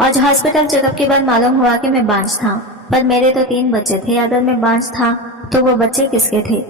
आज hospital checkup के बाद मालूम हुआ कि मैं बांझ था, पर मेरे तो 3 बच्चे थे। अगर मैं बांझ था तो वो बच्चे किसके थे?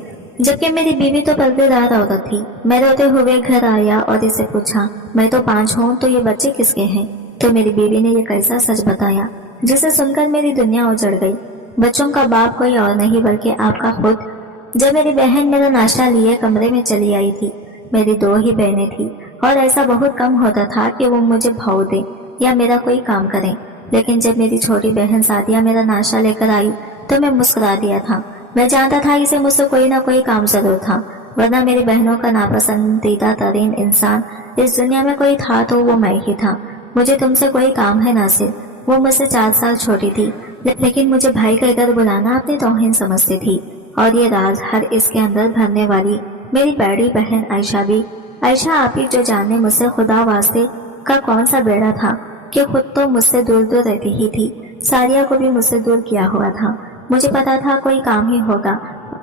जबकि मेरी बीवी तो पर्देदार औरत थी। मैं रोते हुए घर आया और इसे पूछा, मैं तो बांझ हूँ तो ये बच्चे किसके हैं? तो मेरी बीवी ने ये कैसा सच बताया जिसे सुनकर मेरी दुनिया उजड़ गई। बच्चों का बाप कोई और नहीं बल्कि आपका खुद। जब मेरी बहन मेरा नाश्ता लिए कमरे में चली आई थी, मेरी 2 ही बहनें थी और ऐसा बहुत कम होता था कि वो मुझे भाव दे या मेरा कोई काम करे। लेकिन जब मेरी छोटी बहन सादिया मेरा नाश्ता लेकर आई तो मैं मुस्कुरा दिया था। मैं जानता था इसे मुझसे कोई ना कोई काम जरूर था, वरना मेरी बहनों का नापसंदीदा तरीन इंसान इस दुनिया में कोई था तो वो मैं ही था। मुझे तुमसे कोई काम है नासिर। वो मुझसे 4 साल छोटी थी, लेकिन मुझे भाई कहकर बुलाना अपनी तौहीन समझती थी। और ये राज हर इसके अंदर भरने वाली मेरी बड़ी बहन आयशा भी। आयशा आप ही जो जानने मुझसे खुदा वास्ते का कौन सा बेड़ा था कि खुद तो मुझसे दूर दूर रहती ही थी, सारिया को भी मुझसे दूर किया हुआ था। मुझे पता था कोई काम ही होगा,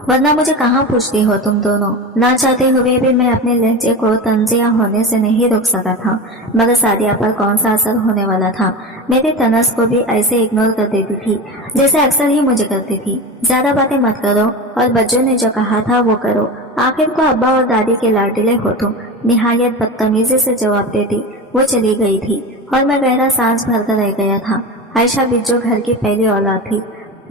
वरना मुझे कहाँ पूछती हो तुम दोनों। ना चाहते हुए भी मैं अपने लहजे को तंजिया होने से नहीं रोक सका था, मगर सादिया पर कौन सा असर होने वाला था। मेरे तनस को भी ऐसे इग्नोर कर देती थी जैसे अक्सर ही मुझे करती थी। ज्यादा बातें मत करो और बच्चों ने जो कहा था वो करो। आखिर को अब्बा और दादी के लाडले हो तुम, निहायत बदतमीजी से जवाब देती वो चली गई थी और मैं गहरा सांस भरकर रह गया था। आयशा बिज्जो घर की पहली औलाद थी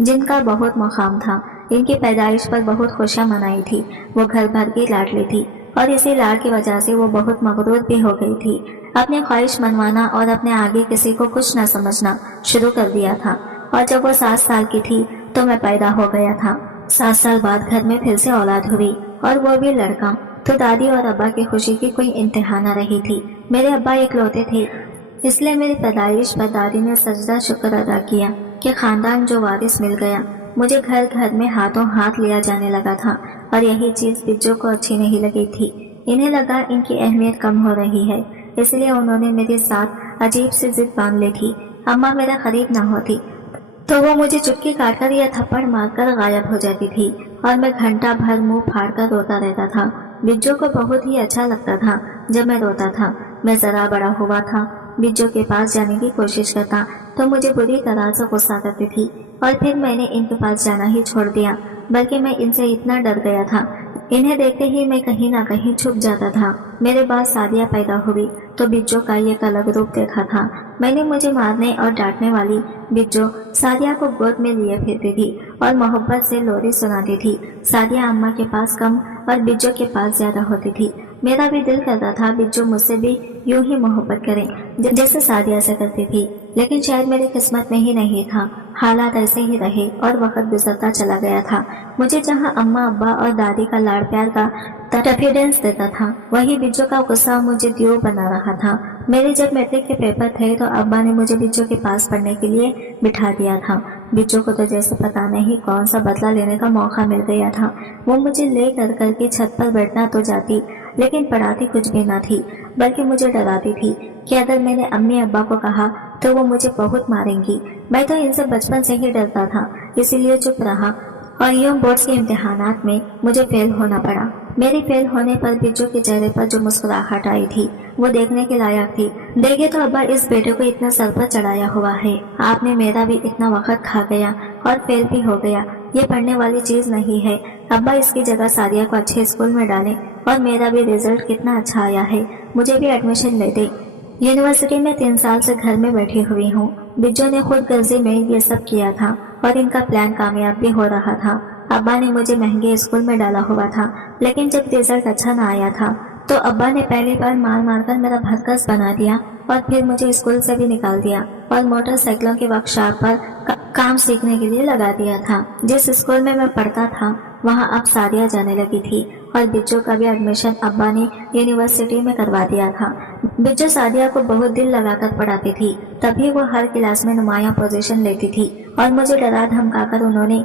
जिनका बहुत मुकाम था। इनकी पैदाइश पर बहुत खुशियां मनाई थी। वो घर भर की लाडली थी और इसी लाड की वजह से वो बहुत मगरूर भी हो गई थी। अपनी ख्वाहिश मनवाना और अपने आगे किसी को कुछ न समझना शुरू कर दिया था। और जब वो 7 साल की थी तो मैं पैदा हो गया था। 7 साल बाद घर में फिर से औलाद हुई और वो भी लड़का। तो दादी और अब्बा की खुशी की कोई इंतहा न रही थी। मेरे अब्बा इकलौते थे, इसलिए मेरी पैदाइश पर दादी ने सजदा शुक्र अदा किया कि खानदान जो वारिस मिल गया। मुझे घर घर में हाथों हाथ लिया जाने लगा था और यही चीज बिज्जो को अच्छी नहीं लगी थी। इन्हें लगा इनकी अहमियत कम हो रही है, इसलिए उन्होंने मेरे साथ अजीब सी जिद बांध ली थी। अम्मा मेरा करीब ना होती तो वो मुझे चुटकी काटकर या थप्पड़ मारकर गायब हो जाती थी और मैं घंटा भर मुंह फाड़कर रोता रहता था। बिज्जो को बहुत ही अच्छा लगता था जब मैं रोता था। मैं जरा बड़ा हुआ था, बिज्जो के पास जाने की कोशिश करता तो मुझे बुरी तरह से गुस्सा करती थी और फिर मैंने इनके पास जाना ही छोड़ दिया, बल्कि मैं इनसे इतना डर गया था। इन्हें देखते ही मैं कहीं ना कहीं छुप जाता था। मेरे बाद सादिया पैदा हुई तो बिज्जो का एक अलग रूप देखा था। मैंने मुझे मारने और डांटने वाली बिज्जो सादिया को गोद में लिए फिरती थी और मोहब्बत से लोरी सुनाती थी। सादिया अम्मा के पास कम और बिज्जो के पास ज्यादा होती थी। मेरा भी दिल करता था बिज्जो मुझसे भी यूं ही मोहब्बत करे जैसे सादिया से करती थी, लेकिन शायद मेरी किस्मत में ही नहीं था। हालात ऐसे ही रहे और वक्त गुजरता चला गया था। मुझे जहाँ अम्मा अब्बा और दादी का लाड़ प्यार का कॉन्फिडेंस देता था, वही बिज्जो का गुस्सा मुझे द्यों बना रहा था। मेरे जब मैट्रिक के पेपर थे तो अब्बा ने मुझे बिज्जो के पास पढ़ने के लिए बिठा दिया था। बिज्जो को तो जैसे पता नहीं कौन सा बदला लेने का मौका मिल गया था। वो मुझे ले करके छत पर बैठना तो जाती, लेकिन पढ़ाती कुछ भी ना थी, बल्कि मुझे डराती थी कि अगर मैंने अम्मी अब्बा को कहा तो वो मुझे बहुत मारेंगी। मैं तो इनसे बचपन से ही डरता था, इसीलिए चुप रहा और यूं बोर्ड्स के इम्तिहानात में मुझे फेल होना पड़ा। मेरे फेल होने पर बिज्जो के चेहरे पर जो मुस्कुराहट आई थी वो देखने के लायक थी। देखे तो अब्बा इस बेटे को इतना सर पर चढ़ाया हुआ है, आपने मेरा भी इतना वक्त खा गया और फेल भी हो गया, ये पढ़ने वाली चीज नहीं है। अब्बा इसकी जगह सादिया को अच्छे स्कूल में डालें और मेरा भी रिजल्ट कितना अच्छा आया है, मुझे भी एडमिशन ले दे। यूनिवर्सिटी में 3 साल से घर में बैठी हुई हूँ। बिज्जो ने खुद गर्जी में ये सब किया था और इनका प्लान कामयाब भी हो रहा था। अब्बा ने मुझे महंगे स्कूल में डाला हुआ था, लेकिन जब रिजल्ट अच्छा ना आया था तो अब्बा ने पहली बार मार मारकर मेरा भक्कस बना दिया और फिर मुझे स्कूल से भी निकाल दिया और मोटरसाइकिलों के वर्कशॉप पर काम सीखने के लिए लगा दिया था। जिस स्कूल में मैं पढ़ता था वहाँ अब सादिया जाने लगी थी और बिज्जो का भी एडमिशन अब्बा ने यूनिवर्सिटी में करवा दिया था। बिज्जो सादिया को बहुत दिल लगाकर पढ़ाती थी, तभी वो हर क्लास में नुमाया पोजीशन लेती थी और मुझे डरा धमकाकर उन्होंने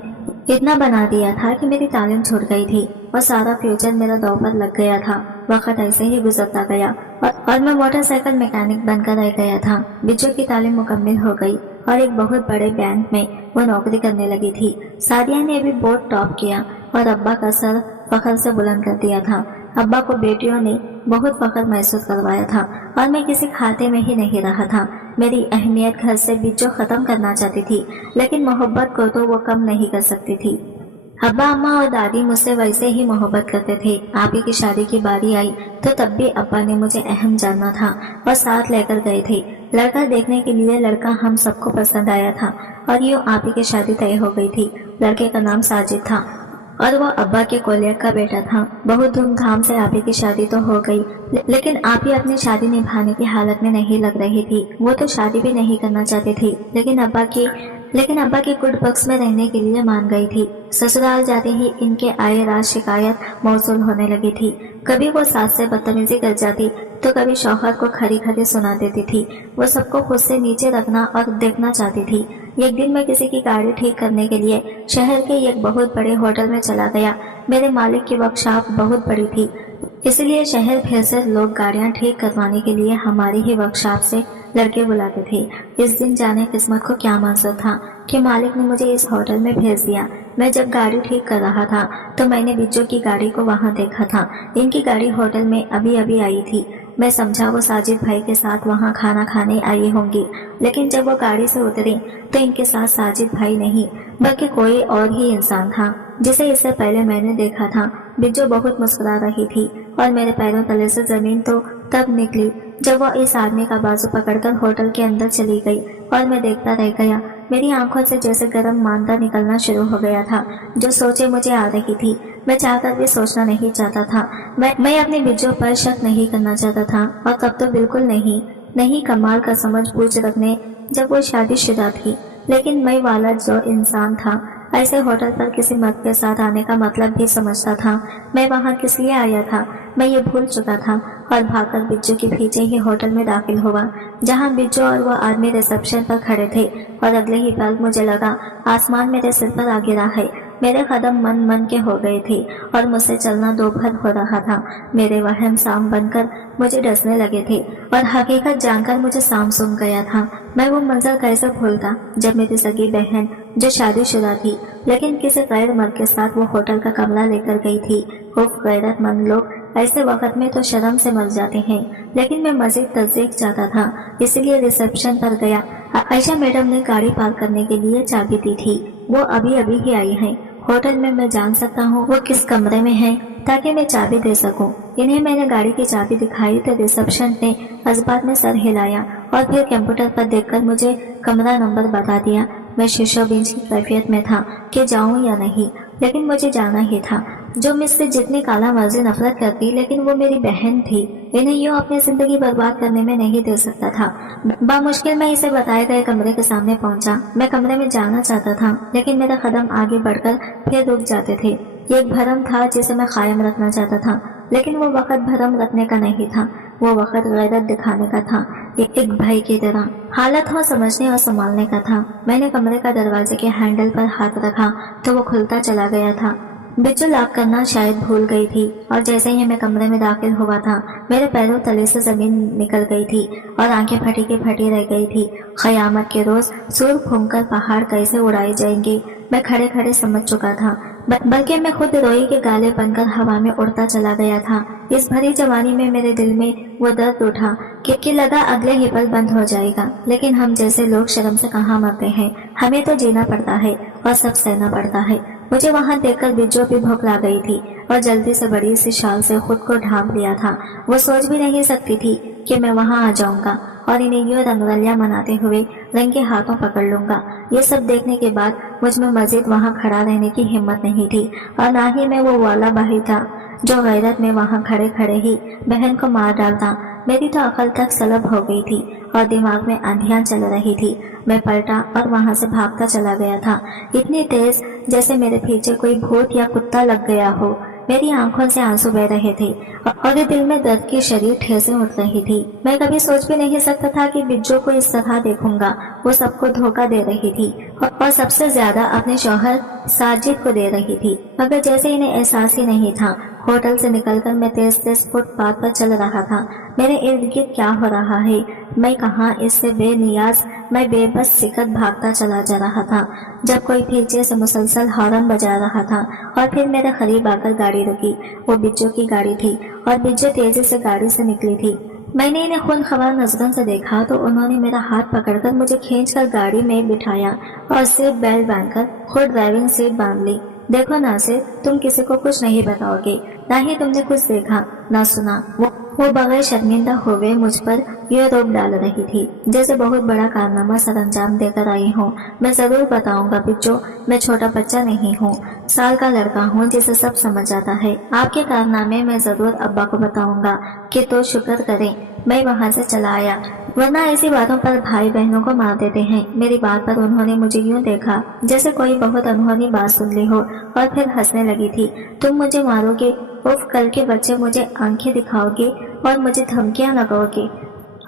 इतना बना दिया था कि मेरी तालीम छूट गई थी और सारा फ्यूचर मेरा दांव पर लग गया था। वक्त ऐसे ही गुजरता गया और मैं मोटरसाइकिल मैकेनिक बनकर रह गया था। बिज्जो की तालीम मुकम्मल हो गई और एक बहुत बड़े बैंक में वो नौकरी करने लगी थी। सादिया ने भी बोर्ड टॉप किया और अब्बा का सर फखर से बुलंद कर दिया था। अब्बा को बेटियों ने बहुत फखर महसूस करवाया था और मैं किसी खाते में ही नहीं रहा था। मेरी अहमियत घर से बिज्जो खत्म करना चाहती थी, लेकिन मोहब्बत को तो वो कम नहीं कर सकती थी। अब्बा अम्मा और दादी मुझसे वैसे ही मोहब्बत करते थे। आप ही की शादी की बारी आई तो तब भी अब्बा ने मुझे अहम जाना था और साथ लेकर गए थे। लड़का देखने के लिए लड़का हम सबको पसंद आया था और यूँ आप ही की शादी तय हो गई थी। लड़के का नाम साजिद था और वो अब्बा के कोलिया का बेटा था। बहुत धूमधाम से आप ही की शादी तो हो गई, लेकिन आप ही अपनी शादी निभाने की हालत में नहीं लग रही थी। वो तो शादी भी नहीं करना चाहती थी, लेकिन अब्बा की गुड बक्स में रहने के लिए मान गई थी। ससुराल जाते ही इनके आए रात शिकायत मौसूल होने लगी थी। कभी वो सास से बदतमीजी कर जाती तो कभी शौहर को खरी खरी सुना देती थी। वो सबको खुद से नीचे रखना और देखना चाहती थी। एक दिन मैं किसी की गाड़ी ठीक करने के लिए शहर के एक बहुत बड़े होटल में चला गया। मेरे मालिक की वर्कशॉप बहुत बड़ी थी, इसलिए शहर भर से लोग गाड़ियां ठीक करवाने के लिए हमारी ही वर्कशॉप से लड़के बुलाते थे। इस दिन जाने किस्मत को क्या मंजूर था कि मालिक ने मुझे इस होटल में भेज दिया। मैं जब गाड़ी ठीक कर रहा था तो मैंने बिज्जो की गाड़ी को वहां देखा था। इनकी गाड़ी होटल में अभी अभी आई थी। मैं समझा वो साजिद भाई के साथ वहां खाना खाने आई होंगी, लेकिन जब वो गाड़ी से उतरी तो इनके साथ साजिद भाई नहीं बल्कि कोई और ही इंसान था जिसे इससे पहले मैंने देखा था। बिज्जो बहुत मुस्कुरा रही थी और मेरे पैरों तले से जमीन तो तब निकली जब वो इस आदमी का बाजू पकड़कर होटल के अंदर चली गई और मैं देखता रह गया। मेरी आंखों से जैसे गर्म मांदा निकलना शुरू हो गया था। जो सोचे मुझे आ रही थी, मैं चाहकर भी सोचना नहीं चाहता था। मैं अपनी बिज्जो पर शक नहीं करना चाहता था और तब तो बिल्कुल नहीं कमाल का समझ बूझ रखने जब वो शादीशुदा थी। लेकिन मैं वाला जो इंसान था ऐसे होटल पर किसी मर्द के साथ आने का मतलब भी समझता था। मैं वहाँ किस लिए आया था मैं ये भूल चुका था और भागकर बिज्जू के पीछे ही होटल में दाखिल हुआ, जहाँ बिज्जू और वो आदमी रिसेप्शन पर खड़े थे। और अगले ही पल मुझे लगा आसमान मेरे सिर पर आ गिरा है। मेरे कदम मन के हो गए थे और मुझसे चलना दोपहर हो रहा था। मेरे वहम साम बनकर मुझे डसने लगे थे और हकीकत जानकर मुझे साम सूंघ गया था। मैं वो मंजर कैसे भूलता जब मेरी सगी बहन जो शादीशुदा थी लेकिन किसी गैर मर्द के साथ वो होटल का कमरा लेकर गई थी। खूब गैरतमंद लोग ऐसे वक्त में तो शर्म से मर जाते हैं, लेकिन मैं मजीद तस्दीक चाहता था, इसलिए रिसेप्शन पर गया। आयशा मैडम ने गाड़ी पार्क करने के लिए चाबी दी थी। वो अभी अभी ही आई है। होटल में मैं जान सकता हूँ वो किस कमरे में है ताकि मैं चाबी दे सकूं। इन्हें मैंने गाड़ी की चाबी दिखाई तो रिसेप्शन ने जज्बात में सर हिलाया और फिर कंप्यूटर पर देखकर मुझे कमरा नंबर बता दिया। मैं शीशो बींच की कैफियत में था कि जाऊं या नहीं, लेकिन मुझे जाना ही था। जो मुझसे जितनी काला मर्जी नफरत करती, लेकिन वो मेरी बहन थी। इन्हें यूं अपनी जिंदगी बर्बाद करने में नहीं दे सकता था। बामुश्किल मैं इसे बताए गए कमरे के सामने पहुंचा। मैं कमरे में जाना चाहता था, लेकिन मेरा कदम आगे बढ़कर फिर रुक जाते थे। ये एक भरम था जिसे मैं कायम रखना चाहता था, लेकिन वो वक्त भरम रखने का नहीं था, वो वक्त गैरत दिखाने का था, एक भाई की तरह। हालत हो समझने और संभालने का था। मैंने कमरे का दरवाजे के हैंडल पर हाथ रखा तो वो खुलता चला गया था। बिज्जू लॉक करना शायद भूल गई थी और जैसे ही मैं कमरे में दाखिल हुआ था मेरे पैरों तले से जमीन निकल गई थी और आंखें फटी की फटी रह गई थी। क़यामत के रोज सूर फूंककर पहाड़ कैसे उड़ाए जाएंगे मैं खड़े खड़े समझ चुका था, बल्कि मैं खुद रोई के गाले बनकर हवा में उड़ता चला गया था। इस भरी जवानी में मेरे दिल में वो दर्द उठा कि लगा अगले ही पल बंद हो जाएगा। लेकिन हम जैसे लोग शर्म से कहाँ मरते हैं, हमें तो जीना पड़ता है और सब सहना पड़ता है। मुझे वहां देखकर बिज्जो भी भूख ला गई थी और जल्दी से बड़ी सी शाल से खुद को ढांप लिया था। वो सोच भी नहीं सकती थी कि मैं वहां आ जाऊंगा और इन्हें यूं रंगरलियां मनाते हुए रंगे हाथों पकड़ लूंगा। ये सब देखने के बाद मुझ में मजीद वहां खड़ा रहने की हिम्मत नहीं थी और ना ही मैं वो वाला भाई था जो गैरत में वहां खड़े खड़े ही बहन को मार डालता। मेरी तो अकल तक सलब हो गई थी और दिमाग में आंधियां चल रही थी। मैं पलटा और वहां से भागता चला गया था, इतनी तेज जैसे मेरे पीछे कोई भूत या कुत्ता लग गया हो। मेरी आंखों से आंसू बह रहे थे और दिल में दर्द की शरीर ठेसें उठ रही थी। मैं कभी सोच भी नहीं सकता था कि बिज्जो को इस तरह देखूंगा। वो सबको धोखा दे रही थी और सबसे ज्यादा अपने शौहर साजिद को दे रही थी, मगर जैसे इन्हें एहसास ही नहीं था। होटल से निकलकर मैं तेज तेज फुटपाथ पर चल रहा था। मेरे इर्द गिर्द क्या हो रहा है, मैं कहाँ, इससे बेनियाज मैं बेबस सिकत भागता चला जा रहा था जब कोई पीछे से मुसलसल हॉर्न बजा रहा था और फिर मेरे करीब आकर गाड़ी रुकी। वो बिज्जो की गाड़ी थी और बिज्जो तेजी से गाड़ी से निकली थी। मैंने इन्हें खून खवार नजरों से देखा तो उन्होंने मेरा हाथ पकड़कर मुझे खींचकर गाड़ी में बिठाया और सीट बेल्ट बांधकर खुद ड्राइविंग सीट बांध ली। देखो नासिर, तुम किसी को कुछ नहीं बताओगे, ना ही तुमने कुछ देखा ना सुना। वो बगैर शर्मिंदा हुए मुझ पर यह रोक डाल रही थी जैसे बहुत बड़ा कारनामा सरअंजाम देकर आई हूँ। मैं जरूर बताऊंगा बिच्चो, मैं छोटा बच्चा नहीं हूँ, साल का लड़का हूँ जिसे सब समझ आता है। आपके कारनामे मैं जरूर अब्बा को बताऊंगा कि तो शुक्र करें मैं वहाँ से चला आया, वरना ऐसी बातों पर भाई बहनों को मार देते हैं। मेरी बात पर उन्होंने मुझे यूं देखा जैसे कोई बहुत अनहोनी बात सुन ली हो और फिर हंसने लगी थी। तुम मुझे मारोगे? उफ, कल के बच्चे मुझे आंखें दिखाओगे और मुझे धमकियां लगाओगे।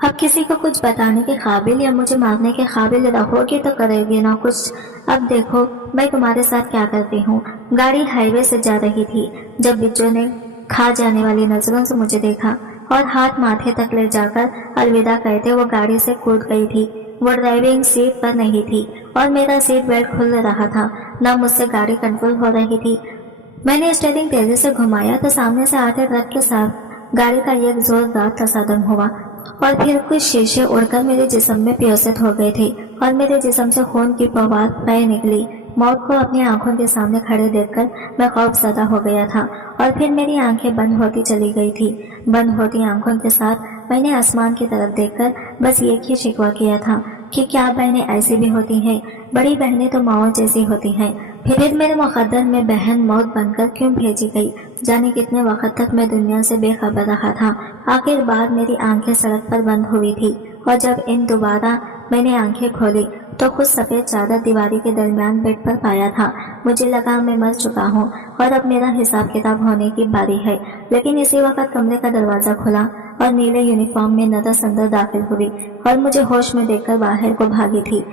अब किसी को कुछ बताने के काबिल या मुझे मारने के काबिल रहोगे तो करोगे ना कुछ। अब देखो मैं तुम्हारे साथ क्या करती हूँ। गाड़ी हाईवे से जा रही थी जब बिच्चू ने खा जाने वाली नजरों से मुझे देखा और हाथ माथे तक ले जाकर अलविदा कहते वो गाड़ी से कूद गई थी। वो ड्राइविंग सीट पर नहीं थी और मेरा सीट बेल्ट खुल रहा था, ना मुझसे गाड़ी कंट्रोल हो रही थी। मैंने स्टीयरिंग तेजी से घुमाया तो सामने से आते ट्रक के साथ गाड़ी का एक जोरदार तसादम हुआ और फिर कुछ शीशे उड़कर मेरे जिस्म में प्योसित हो गए थे और मेरे जिस्म से खून की फव्वार बह निकली। मौत को अपनी आंखों के सामने खड़े देखकर मैं खौफज़दा हो गया था और फिर मेरी आंखें बंद होती चली गई थी। बंद होती आंखों के साथ मैंने आसमान की तरफ देखकर बस एक ही शिकवा किया था कि क्या बहनें ऐसी भी होती हैं। बड़ी बहनें तो माओ जैसी होती हैं। फिर मेरे मुकद्दर में बहन मौत बनकर क्यों भेजी गई? जाने कितने वक्त तक मैं दुनिया से बेखबर रहा था। आखिर बार मेरी आंखें सड़क पर बंद हुई थी और जब इन दोबारा मैंने आंखें खोली तो खुद सफेद चादर दीवारी के दरमियान बेड पर पाया था। मुझे लगा मैं मर चुका हूँ और अब मेरा हिसाब किताब होने की बारी है। लेकिन इसी वक्त कमरे का दरवाजा खुला और नीले यूनिफॉर्म में नदर्स अंदर दाखिल हुई और मुझे होश में देखकर बाहर को भागी थी।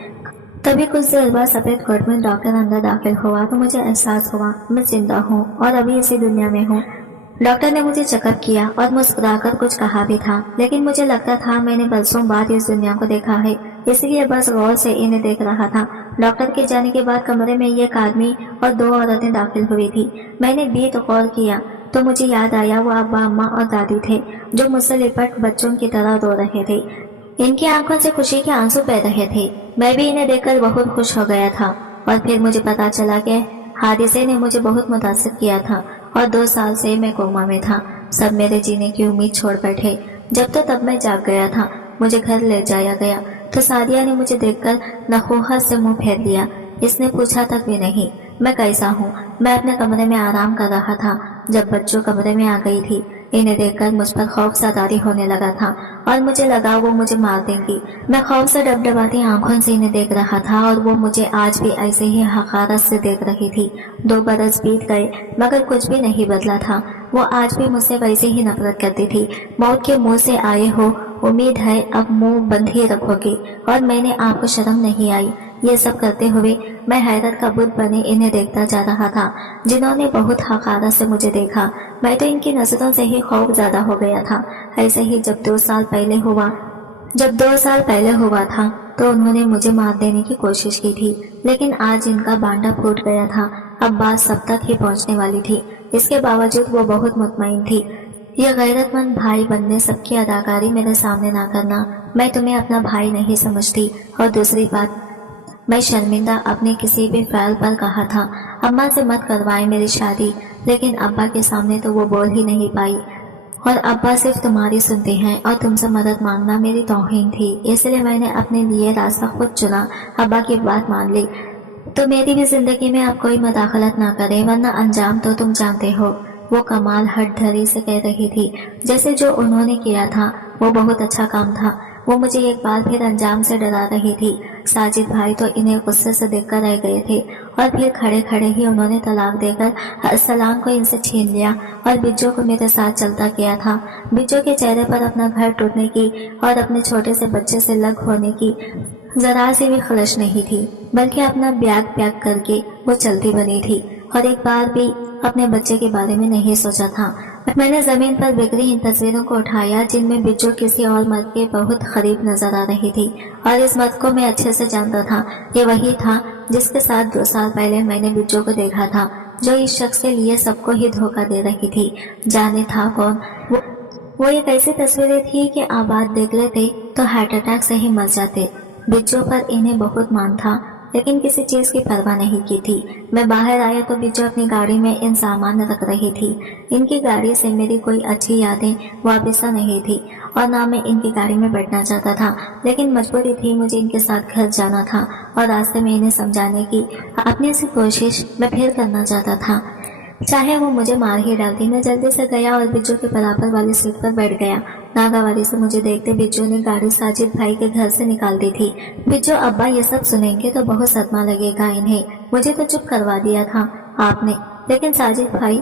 तभी कुछ देर बाद सफेद कोट में डॉक्टर अंदर दाखिल हुआ तो मुझे एहसास हुआ मैं जिंदा हूँ और अभी इसी दुनिया में हूँ। डॉक्टर ने मुझे चेकअप किया और मुस्कुराकर कुछ कहा भी था, लेकिन मुझे लगता था मैंने बरसों बाद इस दुनिया को देखा है, इसलिए बस गौर से इन्हें देख रहा था। डॉक्टर के जाने के बाद कमरे में एक आदमी और दो औरतें दाखिल हुई थी। मैंने बीत गौर किया तो मुझे याद आया वो अब्बा, अम्मा और दादी थे जो मुझसे लिपट बच्चों की तरह रो रहे थे। इनकी आंखों से खुशी के आंसू बह रहे थे। मैं भी इन्हें देखकर बहुत खुश हो गया था और फिर मुझे पता चला कि हादिसे ने मुझे बहुत मुतासिर किया था और 2 साल से मैं कोमा में था। सब मेरे जीने की उम्मीद छोड़ बैठे। जब तब मैं जाग गया था। मुझे घर ले जाया गया तो सादिया ने मुझे देखकर नखोहत से मुंह फेर लिया। इसने पूछा तक भी नहीं मैं कैसा हूँ। मैं अपने कमरे में आराम कर रहा था जब बच्चों कमरे में आ गई थी। इन्हें देखकर मुझ पर खौफ सतारी होने लगा था और मुझे लगा वो मुझे मार देंगी। मैं खौफ से डबडबाती आंखों से इन्हें देख रहा था और वो मुझे आज भी ऐसे ही हकारत से देख रही थी। 2 बरस बीत गए मगर कुछ भी नहीं बदला था। वो आज भी मुझसे वैसे ही नफरत करती थी। मौत के मुंह से आए हो, उम्मीद है अब मुंह बंद ही रखोगे। और मैंने आपको शर्म नहीं आई? ये सब करते हुए मैं हैरत का बुत बने इन्हें देखता जा रहा था जिन्होंने बहुत हकारत से मुझे देखा। मैं तो इनकी नजरों से ही खौफ ज्यादा हो गया था। ऐसे ही जब 2 साल पहले हुआ था तो उन्होंने मुझे मार देने की कोशिश की थी, लेकिन आज इनका बांडा फूट गया था। अब बात सब तक ही पहुंचने वाली थी। इसके बावजूद वो बहुत मुतमईन थी। ये गैरतमंद भाई बनने सबकी अदाकारी मेरे सामने ना करना। मैं तुम्हें अपना भाई नहीं समझती। और दूसरी बात, मैं शर्मिंदा अपने किसी भी फ़ैल पर कहा था अम्मा से मत करवाएं मेरी शादी, लेकिन अब्बा के सामने तो वो बोल ही नहीं पाई। और अब्बा सिर्फ तुम्हारी सुनते हैं और तुमसे मदद मांगना मेरी तौहीन थी, इसलिए मैंने अपने लिए रास्ता खुद चुना। अब्बा की बात मान ली तो मेरी भी जिंदगी में अब कोई मदाखलत ना करे, वरना अंजाम तो तुम जानते हो। वो कमाल हटधरी से कह रही थी जैसे जो उन्होंने किया था वो बहुत अच्छा काम था। वो मुझे एक बार फिर अंजाम से डरा रही थी। साजिद भाई तो इन्हें गुस्से से देखकर रह गए थे और फिर खड़े खड़े ही उन्होंने तलाक देकर अस्सलाम को इनसे छीन लिया और बिज्जो को मेरे साथ चलता किया था। बिज्जो के चेहरे पर अपना घर टूटने की और अपने छोटे से बच्चे से लग होने की जरा सी भी खलश नहीं थी, बल्कि अपना बैग पैक करके वो चलती बनी थी और एक बार भी अपने बच्चे के बारे में नहीं सोचा था। मैंने जमीन पर बिखरी इन तस्वीरों को उठाया जिनमें बिज्जू किसी और मर्द के बहुत करीब नजर आ रही थी और इस मर्द को मैं अच्छे से जानता था। ये वही था जिसके साथ 2 साल पहले मैंने बिज्जू को देखा था, जो इस शख्स के लिए सबको ही धोखा दे रही थी। जाने था कौन وہ ایک ایسی تصویریں تھی کہ آپ بات دیکھ لیتے تو ہارٹ اٹیک سے ہی مر جاتے۔ بجو پر انہیں بہت مان تھا لیکن کسی چیز کی پرواہ نہیں کی تھی۔ میں باہر آیا تو بجو اپنی گاڑی میں ان سامان رکھ رہی تھی۔ ان کی گاڑی سے میری کوئی اچھی یادیں وابستہ نہیں تھی اور نہ میں ان کی گاڑی میں بیٹھنا چاہتا تھا، لیکن مجبوری تھی، مجھے ان کے ساتھ گھر جانا تھا اور راستے میں انہیں سمجھانے کی اپنی سی کوشش میں پھر کرنا چاہتا تھا، چاہے وہ مجھے مار ہی ڈالتی۔ میں جلدی سے گیا اور بجو کے برابر والی سیٹ پر بیٹھ گیا۔ ناگواری سے مجھے دیکھتے بجو نے گاڑی ساجد بھائی کے گھر سے نکال دی تھی۔ بجو ابا یہ سب سنیں گے تو بہت صدمہ لگے گا انہیں، مجھے تو چپ کروا دیا تھا آپ نے، لیکن ساجد بھائی